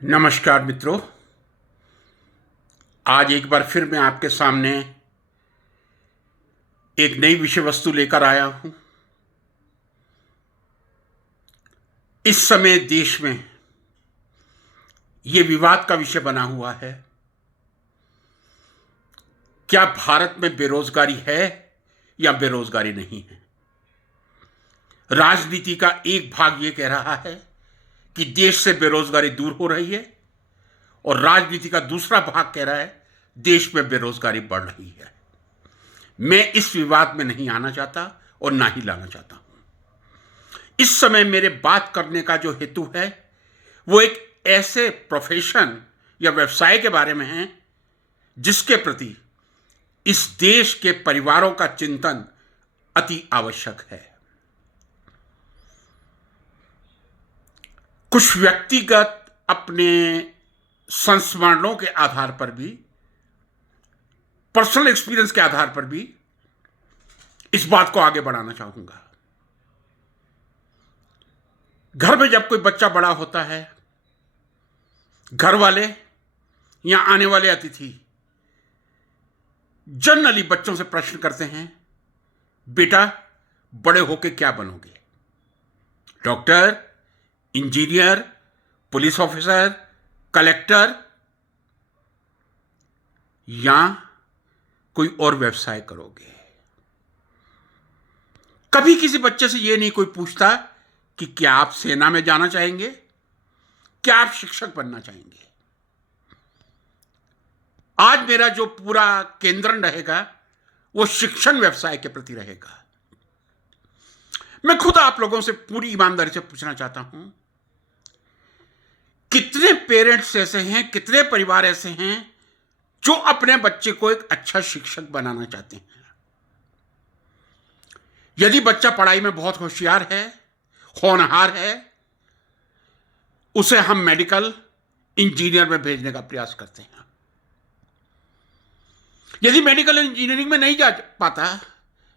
नमस्कार मित्रों। आज एक बार फिर मैं आपके सामने एक नई विषय वस्तु लेकर आया हूं। इस समय देश में यह विवाद का विषय बना हुआ है, क्या भारत में बेरोजगारी है या बेरोजगारी नहीं है। राजनीति का एक भाग यह कह रहा है कि देश से बेरोजगारी दूर हो रही है, और राजनीति का दूसरा भाग कह रहा है देश में बेरोजगारी बढ़ रही है। मैं इस विवाद में नहीं आना चाहता और ना ही लाना चाहता हूं। इस समय मेरे बात करने का जो हेतु है वो एक ऐसे प्रोफेशन या व्यवसाय के बारे में है जिसके प्रति इस देश के परिवारों का चिंतन अति आवश्यक है। कुछ व्यक्तिगत अपने संस्मरणों के आधार पर भी, पर्सनल एक्सपीरियंस के आधार पर भी इस बात को आगे बढ़ाना चाहूंगा। घर में जब कोई बच्चा बड़ा होता है, घर वाले या आने वाले अतिथि जनरली बच्चों से प्रश्न करते हैं, बेटा बड़े होके क्या बनोगे? Doctor, engineer, police officer, collector या कोई और व्यवसाय करोगे? कभी किसी बच्चे से यह नहीं कोई पूछता कि क्या आप सेना में जाना चाहेंगे, क्या आप शिक्षक बनना चाहेंगे। आज मेरा जो पूरा केंद्रण रहेगा वो शिक्षण व्यवसाय के प्रति रहेगा। मैं खुद आप लोगों से पूरी ईमानदारी से पूछना चाहता हूं, कितने पेरेंट्स ऐसे हैं, कितने परिवार ऐसे हैं जो अपने बच्चे को एक अच्छा शिक्षक बनाना चाहते हैं। यदि बच्चा पढ़ाई में बहुत होशियार है, होनहार है, उसे हम मेडिकल, इंजीनियर में भेजने का प्रयास करते हैं। यदि मेडिकल इंजीनियरिंग में नहीं जा पाता,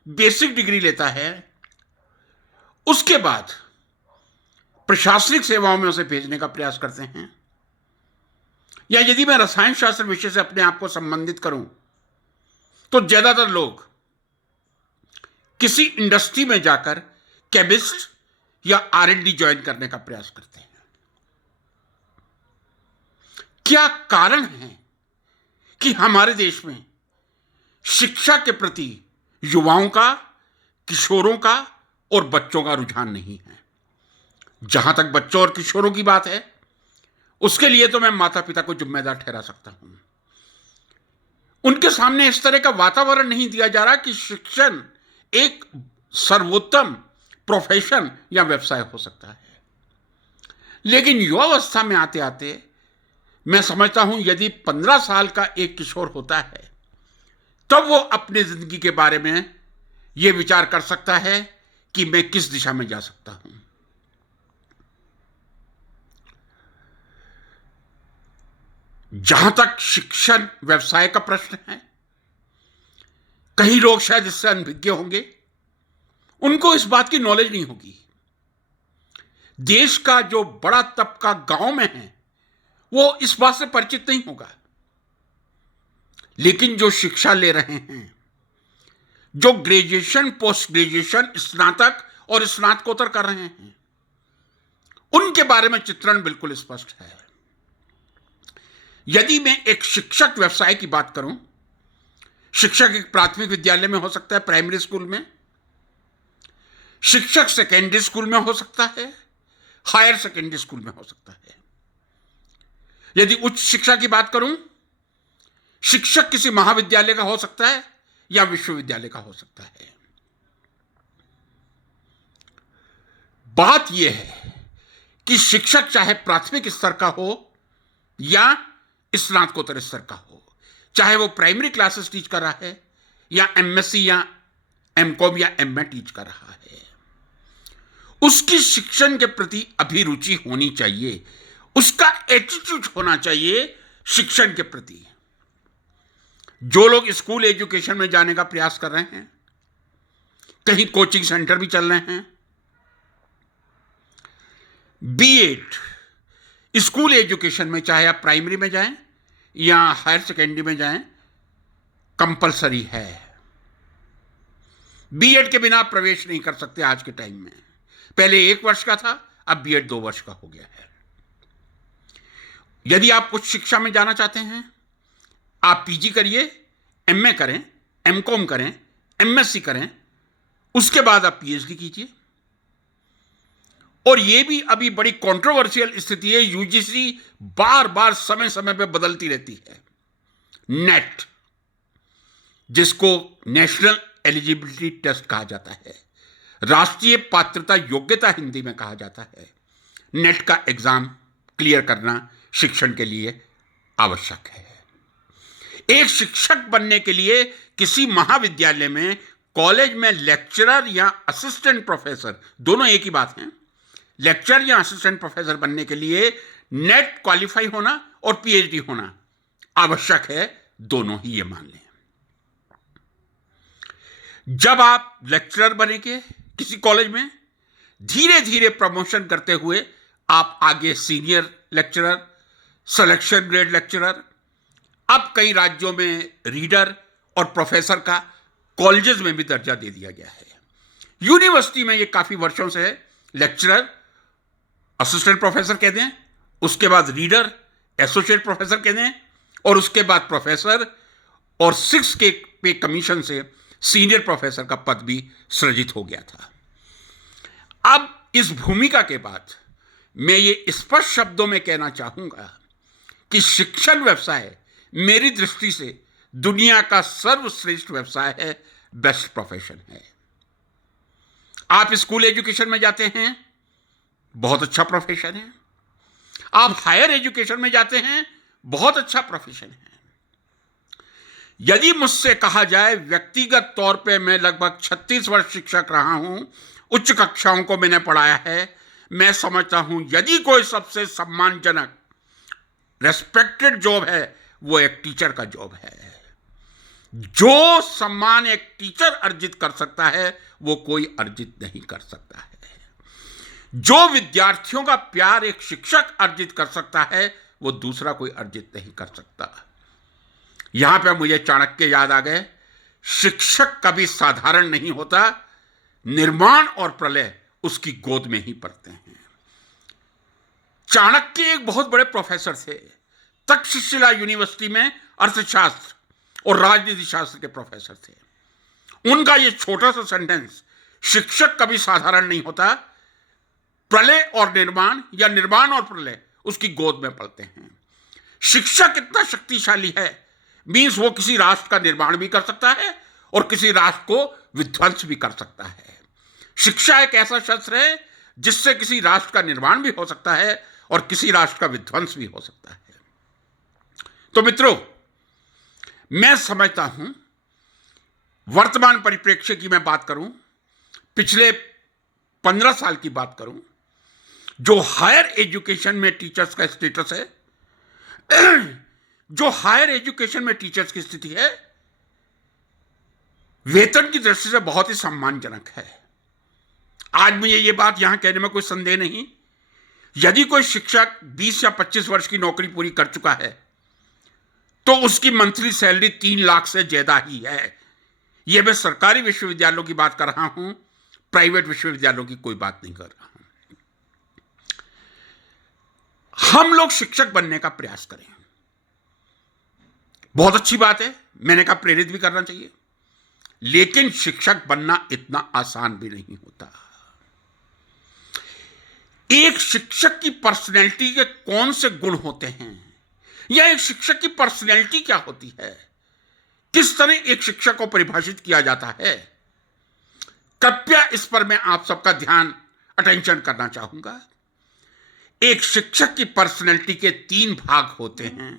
बेसिक डिग्री लेता है, उसके बाद प्रशासनिक सेवाओं में उसे भेजने का प्रयास करते हैं। या यदि मैं रसायन शास्त्र विषय से अपने आप को संबंधित करूं तो ज्यादातर लोग किसी इंडस्ट्री में जाकर केमिस्ट या R&D ज्वाइन करने का प्रयास करते हैं। क्या कारण है कि हमारे देश में शिक्षा के प्रति युवाओं का, किशोरों का और बच्चों का रुझान नहीं है? जहां तक बच्चों और किशोरों की बात है, उसके लिए तो मैं माता पिता को जिम्मेदार ठहरा सकता हूं। उनके सामने इस तरह का वातावरण नहीं दिया जा रहा कि शिक्षण एक सर्वोत्तम प्रोफेशन या व्यवसाय हो सकता है। लेकिन युवावस्था में आते आते मैं समझता हूं यदि 15 साल का एक किशोर होता है तब वो अपनी जिंदगी के बारे में यह विचार कर सकता है कि मैं किस दिशा में जा सकता हूं। जहां तक शिक्षण व्यवसाय का प्रश्न है, कई लोग शायद इससे अनभिज्ञ होंगे, उनको इस बात की नॉलेज नहीं होगी। देश का जो बड़ा तबका गांव में है वो इस बात से परिचित नहीं होगा। लेकिन जो शिक्षा ले रहे हैं, जो ग्रेजुएशन, पोस्ट ग्रेजुएशन, स्नातक और स्नातकोत्तर कर रहे हैं, उनके बारे में चित्रण बिल्कुल स्पष्ट है। यदि मैं एक शिक्षक व्यवसाय की बात करूं, शिक्षक एक प्राथमिक विद्यालय में हो सकता है, प्राइमरी स्कूल में, शिक्षक सेकेंडरी स्कूल में हो सकता है, हायर सेकेंडरी स्कूल में हो सकता है। यदि उच्च शिक्षा की बात करूं, शिक्षक किसी महाविद्यालय का हो सकता है या विश्वविद्यालय का हो सकता है। बात यह है कि शिक्षक चाहे प्राथमिक स्तर का हो या स्नातकोत्तर स्तर का हो, चाहे वो प्राइमरी क्लासेस टीच कर रहा है या MSc या MCOM या MA टीच कर रहा है, उसकी शिक्षण के प्रति अभिरुचि होनी चाहिए, उसका एटीट्यूड होना चाहिए शिक्षण के प्रति। जो लोग स्कूल एजुकेशन में जाने का प्रयास कर रहे हैं, कहीं कोचिंग सेंटर भी चल रहे हैं, B.Ed स्कूल एजुकेशन में, चाहे आप प्राइमरी में जाएं या हायर सेकेंडरी में जाएं, कंपलसरी है। बीएड के बिना आप प्रवेश नहीं कर सकते आज के टाइम में। पहले 1 वर्ष का था, अब बीएड 2 वर्ष का हो गया है। यदि आप उच्च शिक्षा में जाना चाहते हैं, आप पीजी करिए, एमए करें, एमकॉम करें, एमएससी करें, उसके बाद आप पीएचडी कीजिए। और यह भी अभी बड़ी कंट्रोवर्शियल स्थिति है, यूजीसी बार बार समय समय पर बदलती रहती है। नेट, जिसको नेशनल एलिजिबिलिटी टेस्ट कहा जाता है, राष्ट्रीय पात्रता योग्यता हिंदी में कहा जाता है, नेट का एग्जाम क्लियर करना शिक्षण के लिए आवश्यक है। एक शिक्षक बनने के लिए किसी महाविद्यालय में, कॉलेज में लेक्चरर या असिस्टेंट प्रोफेसर, दोनों एक ही बात है, लेक्चरर या असिस्टेंट प्रोफेसर बनने के लिए नेट क्वालिफाई होना और पीएचडी होना आवश्यक है। दोनों ही ये मान लें। जब आप लेक्चरर बनेंगे किसी कॉलेज में, धीरे धीरे प्रमोशन करते हुए आप आगे senior lecturer, selection grade lecturer, अब कई राज्यों में रीडर और प्रोफेसर का कॉलेजेस में भी दर्जा दे दिया गया है। यूनिवर्सिटी में ये काफी वर्षों से है, लेक्चरर, असिस्टेंट प्रोफेसर कह दें, उसके बाद रीडर, एसोसिएट प्रोफेसर कह दें, और उसके बाद प्रोफेसर, और 6 के पे कमीशन से सीनियर प्रोफेसर का पद भी सृजित हो गया था। अब इस भूमिका के बाद मैं ये स्पष्ट शब्दों में कहना चाहूंगा कि शिक्षण व्यवसाय मेरी दृष्टि से दुनिया का सर्वश्रेष्ठ व्यवसाय है, बेस्ट प्रोफेशन है। आप स्कूल एजुकेशन में जाते हैं, बहुत अच्छा प्रोफेशन है। आप हायर एजुकेशन में जाते हैं, बहुत अच्छा प्रोफेशन है। यदि मुझसे कहा जाए, व्यक्तिगत तौर पे मैं लगभग 36 वर्ष शिक्षक रहा हूं, उच्च कक्षाओं को मैंने पढ़ाया है, मैं समझता हूं यदि कोई सबसे सम्मानजनक रेस्पेक्टेड जॉब है, वो एक टीचर का जॉब है। जो सम्मान एक टीचर अर्जित कर सकता है, वो कोई अर्जित नहीं कर सकता है। जो विद्यार्थियों का प्यार एक शिक्षक अर्जित कर सकता है, वो दूसरा कोई अर्जित नहीं कर सकता। यहां पे मुझे चाणक्य याद आ गए। शिक्षक कभी साधारण नहीं होता, निर्माण और प्रलय उसकी गोद में ही पड़ते हैं। चाणक्य एक बहुत बड़े प्रोफेसर थे, तक्षशिला यूनिवर्सिटी में अर्थशास्त्र और राजनीति शास्त्र के प्रोफेसर थे। उनका यह छोटा सा सेंटेंस, शिक्षक कभी साधारण नहीं होता, प्रलय और निर्माण या निर्माण और प्रलय उसकी गोद में पलते हैं। शिक्षक इतना शक्तिशाली है, मीन्स वो किसी राष्ट्र का निर्माण भी कर सकता है और किसी राष्ट्र को विध्वंस भी कर सकता है। शिक्षा एक ऐसा शस्त्र है जिससे किसी राष्ट्र का निर्माण भी हो सकता है और किसी राष्ट्र का विध्वंस भी हो सकता है। तो मित्रों, मैं समझता हूं, वर्तमान परिप्रेक्ष्य की मैं बात करूं, पिछले 15 साल की बात करूं, जो हायर एजुकेशन में टीचर्स का स्टेटस है, जो हायर एजुकेशन में टीचर्स की स्थिति है, वेतन की दृष्टि से बहुत ही सम्मानजनक है। आज मुझे यह बात यहां कहने में कोई संदेह नहीं, यदि कोई शिक्षक 20 या 25 वर्ष की नौकरी पूरी कर चुका है तो उसकी मंथली सैलरी 3 लाख से ज्यादा ही है। यह मैं सरकारी विश्वविद्यालयों की बात कर रहा हूं, प्राइवेट विश्वविद्यालयों की कोई बात नहीं कर रहा हूं। हम लोग शिक्षक बनने का प्रयास करें, बहुत अच्छी बात है, मैंने कहा प्रेरित भी करना चाहिए, लेकिन शिक्षक बनना इतना आसान भी नहीं होता। एक शिक्षक की पर्सनैलिटी के कौन से गुण होते हैं, या एक शिक्षक की पर्सनैलिटी क्या होती है, किस तरह एक शिक्षक को परिभाषित किया जाता है, कृपया इस पर मैं आप सबका ध्यान, अटेंशन करना चाहूंगा। एक शिक्षक की पर्सनैलिटी के 3 भाग होते हैं।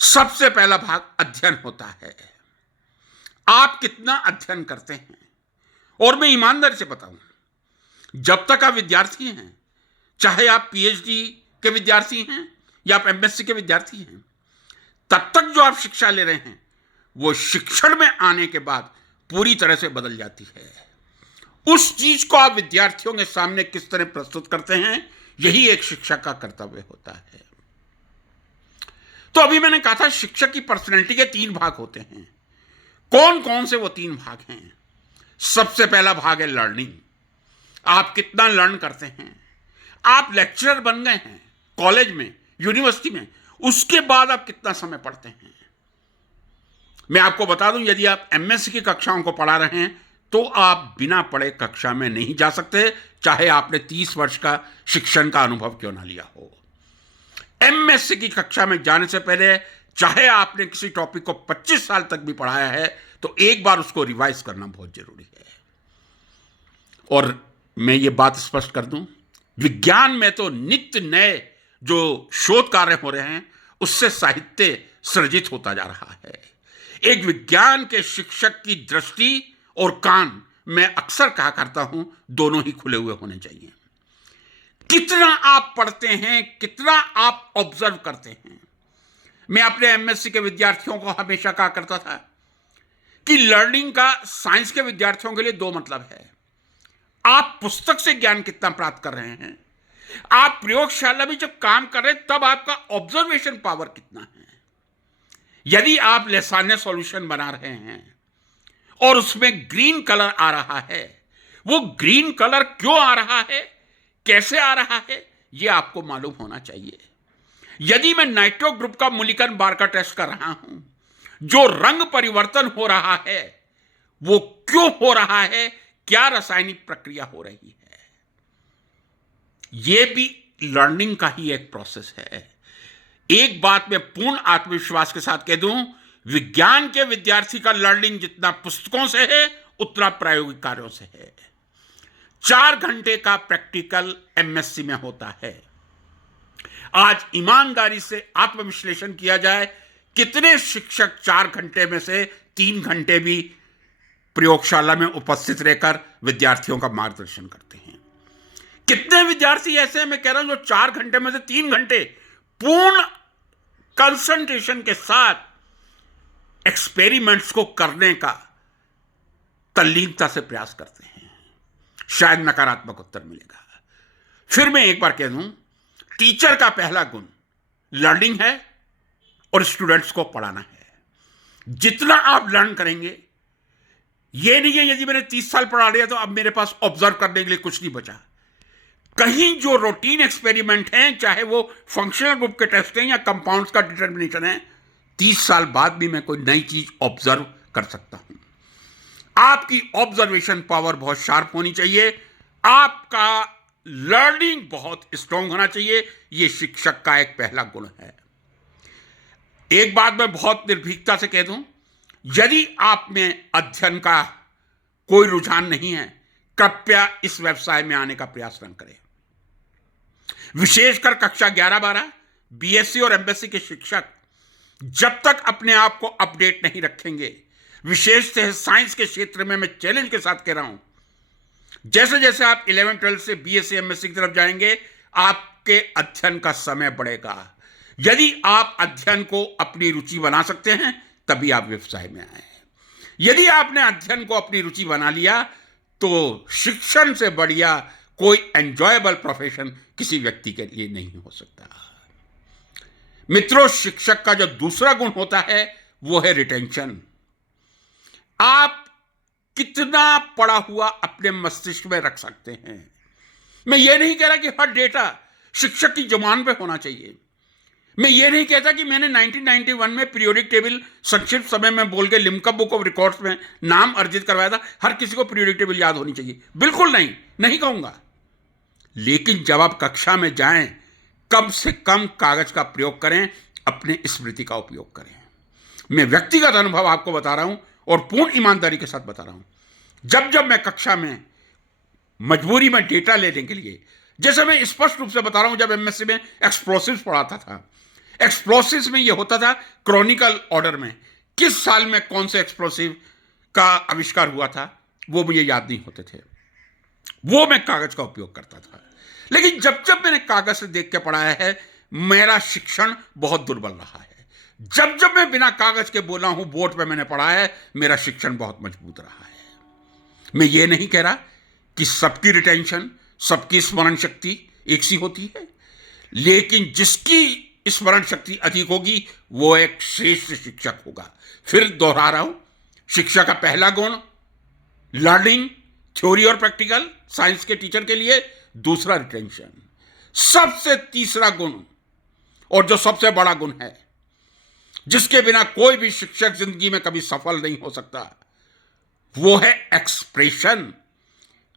सबसे पहला भाग अध्ययन होता है। आप कितना अध्ययन करते हैं, और मैं ईमानदारी से बताऊं, जब तक आप विद्यार्थी हैं, चाहे आप पीएचडी के विद्यार्थी हैं या आप एमएससी के विद्यार्थी हैं, तब तक जो आप शिक्षा ले रहे हैं वो शिक्षण में आने के बाद पूरी तरह से बदल जाती है। उस चीज को आप विद्यार्थियों के सामने किस तरह प्रस्तुत करते हैं, यही एक शिक्षक का कर्तव्य होता है। तो अभी मैंने कहा था शिक्षक की पर्सनैलिटी के 3 भाग होते हैं। कौन कौन से वो 3 भाग हैं? सबसे पहला भाग है लर्निंग। आप कितना लर्न करते हैं। आप लेक्चरर बन गए हैं कॉलेज में, यूनिवर्सिटी में, उसके बाद आप कितना समय पढ़ते हैं। मैं आपको बता दूं, यदि आप एमएससी की कक्षाओं को पढ़ा रहे हैं तो आप बिना पढ़े कक्षा में नहीं जा सकते, चाहे आपने 30 वर्ष का शिक्षण का अनुभव क्यों ना लिया हो। एमएससी की कक्षा में जाने से पहले चाहे आपने किसी टॉपिक को 25 साल तक भी पढ़ाया है तो एक बार उसको रिवाइज करना बहुत जरूरी है। और मैं ये बात स्पष्ट कर दूं, विज्ञान में तो नित्य नए जो शोध कार्य हो रहे हैं उससे साहित्य सृजित होता जा रहा है। एक विज्ञान के शिक्षक की दृष्टि और कान, मैं अक्सर कहा करता हूं, दोनों ही खुले हुए होने चाहिए। कितना आप पढ़ते हैं, कितना आप ऑब्जर्व करते हैं। मैं अपने एमएससी के विद्यार्थियों को हमेशा कहा करता था कि लर्निंग का साइंस के विद्यार्थियों के लिए 2 मतलब है। आप पुस्तक से ज्ञान कितना प्राप्त कर रहे हैं, आप प्रयोगशाला में जब काम कर रहे हैं तब आपका ऑब्जर्वेशन पावर कितना है। यदि आप लसान्य सॉल्यूशन बना रहे हैं और उसमें ग्रीन कलर आ रहा है, वो ग्रीन कलर क्यों आ रहा है, कैसे आ रहा है, यह आपको मालूम होना चाहिए। यदि मैं नाइट्रो ग्रुप का मूल्यांकन बार का टेस्ट कर रहा हूं, जो रंग परिवर्तन हो रहा है वो क्यों हो रहा है, क्या रासायनिक प्रक्रिया हो रही है, यह भी लर्निंग का ही एक प्रोसेस है। एक बात मैं पूर्ण आत्मविश्वास के साथ कह दूं, विज्ञान के विद्यार्थी का लर्निंग जितना पुस्तकों से है उतना प्रायोगिक कार्यों से है। 4 घंटे का प्रैक्टिकल एमएससी में होता है। आज ईमानदारी से आत्मविश्लेषण किया जाए, कितने शिक्षक 4 घंटे में से 3 घंटे भी प्रयोगशाला में उपस्थित रहकर विद्यार्थियों का मार्गदर्शन करते हैं। कितने विद्यार्थी ऐसे हैं, मैं कह रहा हूं, जो 4 घंटे में से 3 घंटे पूर्ण कंसंट्रेशन के साथ एक्सपेरिमेंट्स को करने का तल्लीनता से प्रयास करते हैं। शायद नकारात्मक उत्तर मिलेगा। फिर मैं एक बार कह दूं, टीचर का पहला गुण लर्निंग है और स्टूडेंट्स को पढ़ाना है। जितना आप लर्न करेंगे, यह नहीं है यदि मैंने 30 साल पढ़ा लिया तो अब मेरे पास ऑब्जर्व करने के लिए कुछ नहीं बचा। कहीं जो रूटीन एक्सपेरिमेंट हैं, चाहे वो फंक्शनल ग्रुप के टेस्ट हैं या कंपाउंड्स का डिटर्मिनेशन है, 30 साल बाद भी मैं कोई नई चीज ऑब्जर्व कर सकता हूं। आपकी ऑब्जर्वेशन पावर बहुत शार्प होनी चाहिए, आपका लर्निंग बहुत स्ट्रांग होना चाहिए। यह शिक्षक का एक पहला गुण है। एक बात मैं बहुत निर्भीकता से कह दूं, यदि आप में अध्ययन का कोई रुझान नहीं है, कृपया इस व्यवसाय में आने का प्रयास न करें। विशेषकर कक्षा 11-12, बीएससी और एमएससी के शिक्षक जब तक अपने आप को अपडेट नहीं रखेंगे, विशेष से साइंस के क्षेत्र में मैं चैलेंज के साथ कह रहा हूं, जैसे जैसे आप 11-12 से बीएससी एमएससी की तरफ जाएंगे, आपके अध्ययन का समय बढ़ेगा। यदि आप अध्ययन को अपनी रुचि बना सकते हैं तभी आप व्यवसाय में आए। यदि आपने अध्ययन को अपनी रुचि बना लिया तो शिक्षण से बढ़िया कोई एंजॉयबल प्रोफेशन किसी व्यक्ति के लिए नहीं हो सकता। मित्रों, शिक्षक का जो दूसरा गुण होता है वो है रिटेंशन। आप कितना पढ़ा हुआ अपने मस्तिष्क में रख सकते हैं। मैं ये नहीं कह रहा कि हर डेटा शिक्षक की जुबान पे होना चाहिए। मैं ये नहीं कहता कि मैंने 1991 में पीरियोडिक टेबल संक्षिप्त समय में बोल के लिम्का बुक ऑफ रिकॉर्ड्स में नाम अर्जित करवाया था, हर किसी को पीरियोडिक टेबल याद होनी चाहिए। बिल्कुल नहीं कहूंगा। लेकिन जब आप कक्षा में जाएं, कम से कम कागज का प्रयोग करें, अपने स्मृति का उपयोग करें। मैं व्यक्तिगत अनुभव आपको बता रहा हूं और पूर्ण ईमानदारी के साथ बता रहा हूं। जब जब मैं कक्षा में मजबूरी में डेटा लेने के लिए, जैसे मैं स्पष्ट रूप से बता रहा हूं, जब एमएससी में एक्सप्लोसिव्स पढ़ाता था, एक्सप्लोसिव्स में यह होता था क्रॉनिकल ऑर्डर में किस साल में कौन से एक्सप्लोसिव का आविष्कार हुआ था, वो मुझे याद नहीं होते थे। वो मैं कागज का उपयोग करता था। लेकिन जब जब मैंने कागज से देख के पढ़ाया है, मेरा शिक्षण बहुत दुर्बल रहा है। जब जब मैं बिना कागज के बोला हूं, बोर्ड पे मैंने पढ़ा है, मेरा शिक्षण बहुत मजबूत रहा है। मैं ये नहीं कह रहा कि सबकी रिटेंशन, सबकी स्मरण शक्ति एक सी होती है, लेकिन जिसकी स्मरण शक्ति अधिक होगी वो एक श्रेष्ठ शिक्षक होगा। फिर दोहरा रहा हूं, शिक्षा का पहला गुण लर्निंग, थ्योरी और प्रैक्टिकल साइंस के टीचर के लिए, दूसरा रिटेंशन। सबसे तीसरा गुण और जो सबसे बड़ा गुण है, जिसके बिना कोई भी शिक्षक जिंदगी में कभी सफल नहीं हो सकता, वो है एक्सप्रेशन।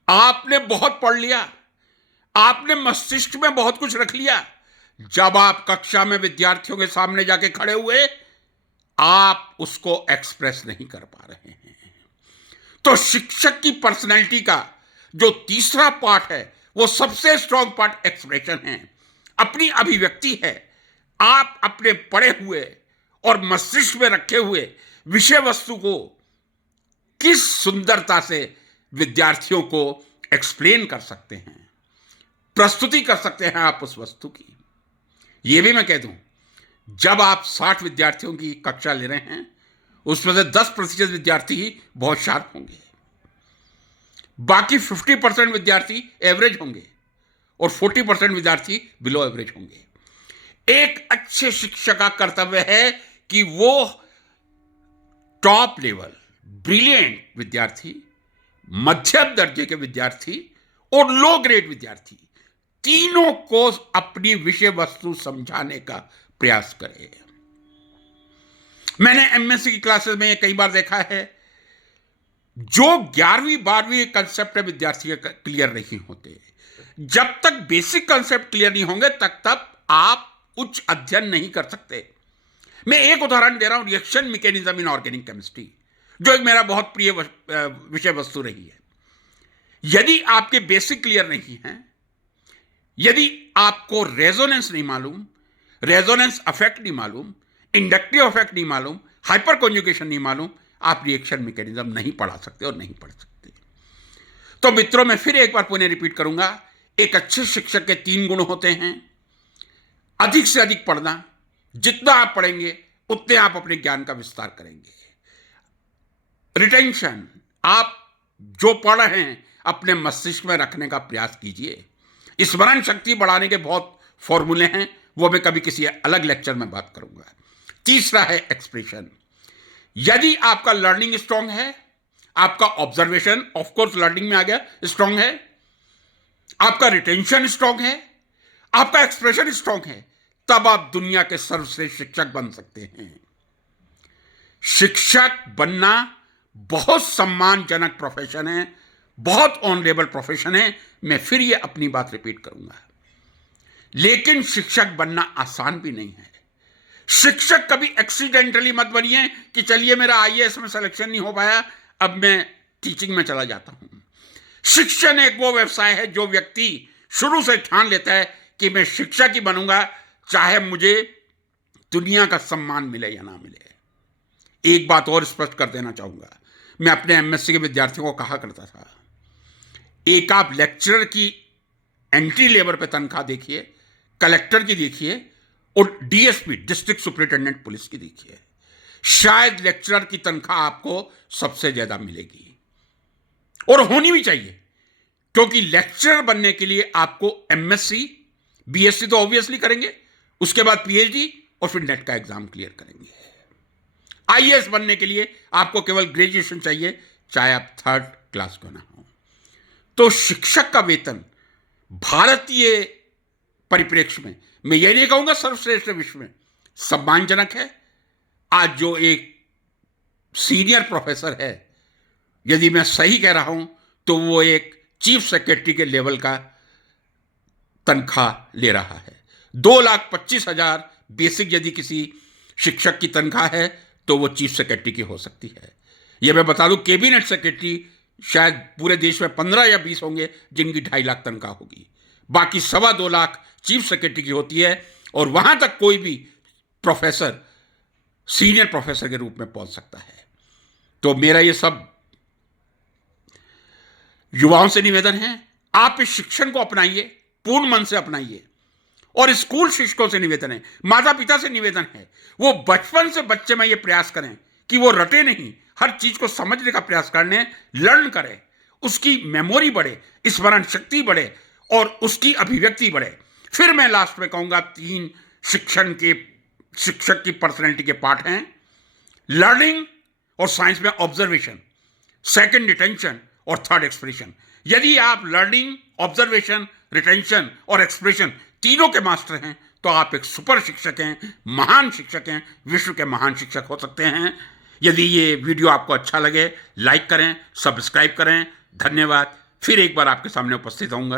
आपने बहुत पढ़ लिया, आपने मस्तिष्क में बहुत कुछ रख लिया, जब आप कक्षा में विद्यार्थियों के सामने जाके खड़े हुए, आप उसको एक्सप्रेस नहीं कर पा रहे हैं। तो शिक्षक की पर्सनैलिटी का जो तीसरा पार्ट है, वो सबसे स्ट्रॉन्ग पार्ट एक्सप्रेशन है, अपनी अभिव्यक्ति है। आप अपने पढ़े हुए और मस्तिष्क में रखे हुए विषय वस्तु को किस सुंदरता से विद्यार्थियों को एक्सप्लेन कर सकते हैं, प्रस्तुति कर सकते हैं आप उस वस्तु की। यह भी मैं कह दूं, जब आप 60 विद्यार्थियों की कक्षा ले रहे हैं, उसमें से 10% विद्यार्थी ही बहुत शार्प होंगे, बाकी 50% विद्यार्थी एवरेज होंगे और 40% विद्यार्थी बिलो एवरेज होंगे। एक अच्छे शिक्षक का कर्तव्य है कि वो टॉप लेवल ब्रिलियंट विद्यार्थी, मध्यम दर्जे के विद्यार्थी और लो ग्रेड विद्यार्थी, तीनों को अपनी विषय वस्तु समझाने का प्रयास करे। मैंने एमएससी की क्लासेस में कई बार देखा है, जो 11वीं 12वीं कंसेप्ट विद्यार्थी के क्लियर नहीं होते, जब तक बेसिक कंसेप्ट क्लियर नहीं होंगे तब आप उच्च अध्ययन नहीं कर सकते। मैं एक उदाहरण दे रहा हूं, reaction mechanism in organic chemistry, जो एक मेरा बहुत प्रिय विषय वस्तु रही है। यदि आपके बेसिक क्लियर नहीं है, यदि आपको रेजोनेंस नहीं मालूम, रेजोनेंस इफेक्ट नहीं मालूम, इंडक्टिव इफेक्ट नहीं मालूम, हाइपर कॉन्जुगेशन नहीं मालूम, आप रिएक्शन मैकेनिज्म नहीं पढ़ा सकते और नहीं पढ़ सकते। तो मित्रों, मैं फिर एक बार पुनः रिपीट करूंगा, एक अच्छे शिक्षक के 3 गुण होते हैं। अधिक से अधिक पढ़ना, जितना आप पढ़ेंगे उतने आप अपने ज्ञान का विस्तार करेंगे। रिटेंशन, आप जो पढ़ रहे हैं अपने मस्तिष्क में रखने का प्रयास कीजिए। स्मरण शक्ति बढ़ाने के बहुत फॉर्मूले हैं, वो मैं कभी किसी अलग लेक्चर में बात करूंगा। तीसरा है एक्सप्रेशन। यदि आपका लर्निंग स्ट्रांग है, आपका ऑब्जर्वेशन ऑफ कोर्स लर्निंग में आ गया स्ट्रांग है, आपका रिटेंशन स्ट्रांग है, आपका एक्सप्रेशन स्ट्रांग है, तब आप दुनिया के सर्वश्रेष्ठ शिक्षक बन सकते हैं। शिक्षक बनना बहुत सम्मानजनक प्रोफेशन है, बहुत ऑनरेबल प्रोफेशन है। मैं फिर ये अपनी बात रिपीट करूंगा, लेकिन शिक्षक बनना आसान भी नहीं है। शिक्षक कभी एक्सीडेंटली मत बनिए कि चलिए मेरा आईएएस में सिलेक्शन नहीं हो पाया, अब मैं टीचिंग में चला जाता हूं। शिक्षण एक वो व्यवसाय है जो व्यक्ति शुरू से ठान लेता है कि मैं शिक्षक ही बनूंगा, चाहे मुझे दुनिया का सम्मान मिले या ना मिले। एक बात और स्पष्ट कर देना चाहूंगा, मैं अपने एमएससी के विद्यार्थियों को कहा करता था, एक आप लेक्चरर की एंट्री लेवल पे तनख्वाह देखिए, कलेक्टर की देखिए और डीएसपी डिस्ट्रिक्ट सुपरिटेंडेंट पुलिस की देखिए, शायद लेक्चरर की तनख्वाह आपको सबसे ज्यादा मिलेगी और होनी भी चाहिए, क्योंकि लेक्चरर बनने के लिए आपको एमएससी, बीएससी तो ऑब्वियसली करेंगे, उसके बाद पीएचडी और फिर नेट का एग्जाम क्लियर करेंगे। आईएएस बनने के लिए आपको केवल ग्रेजुएशन चाहिए, चाहे आप 3rd क्लास को ना हो। तो शिक्षक का वेतन भारतीय परिप्रेक्ष्य में, मैं ये नहीं कहूंगा सर्वश्रेष्ठ विश्व में, सम्मानजनक है। आज जो एक सीनियर प्रोफेसर है, यदि मैं सही कह रहा हूं, तो वो एक चीफ सेक्रेटरी के लेवल का तनख्वाह ले रहा है। 2,25,000 बेसिक यदि किसी शिक्षक की तनख्वाह है तो वो चीफ सेक्रेटरी की हो सकती है। ये मैं बता दूं, कैबिनेट सेक्रेटरी शायद पूरे देश में 15 या 20 होंगे जिनकी 2.5 लाख तनख्वाह होगी, बाकी 2.25 लाख चीफ सेक्रेटरी की होती है, और वहां तक कोई भी प्रोफेसर सीनियर प्रोफेसर के रूप में पहुंच सकता है। तो मेरा ये सब युवाओं से निवेदन है, आप इस शिक्षण को अपनाइए, पूर्ण मन से अपनाइए। और स्कूल शिक्षकों से निवेदन है, माता पिता से निवेदन है, वो बचपन से बच्चे में ये प्रयास करें कि वो रटे नहीं, हर चीज को समझने का प्रयास करने, लर्न करें, उसकी मेमोरी बढ़े, स्मरण शक्ति बढ़े और उसकी अभिव्यक्ति बढ़े। फिर मैं लास्ट में कहूंगा 3 शिक्षक की पर्सनैलिटी के पार्ट हैं: लर्निंग और साइंस में ऑब्जर्वेशन, सेकंड रिटेंशन और थर्ड एक्सप्रेशन। यदि आप लर्निंग, ऑब्जर्वेशन, रिटेंशन और एक्सप्रेशन तीनों के मास्टर हैं तो आप एक सुपर शिक्षक हैं, महान शिक्षक हैं, विश्व के महान शिक्षक हो सकते हैं। यदि ये वीडियो आपको अच्छा लगे, लाइक करें, सब्सक्राइब करें। धन्यवाद। फिर एक बार आपके सामने उपस्थित होऊंगा।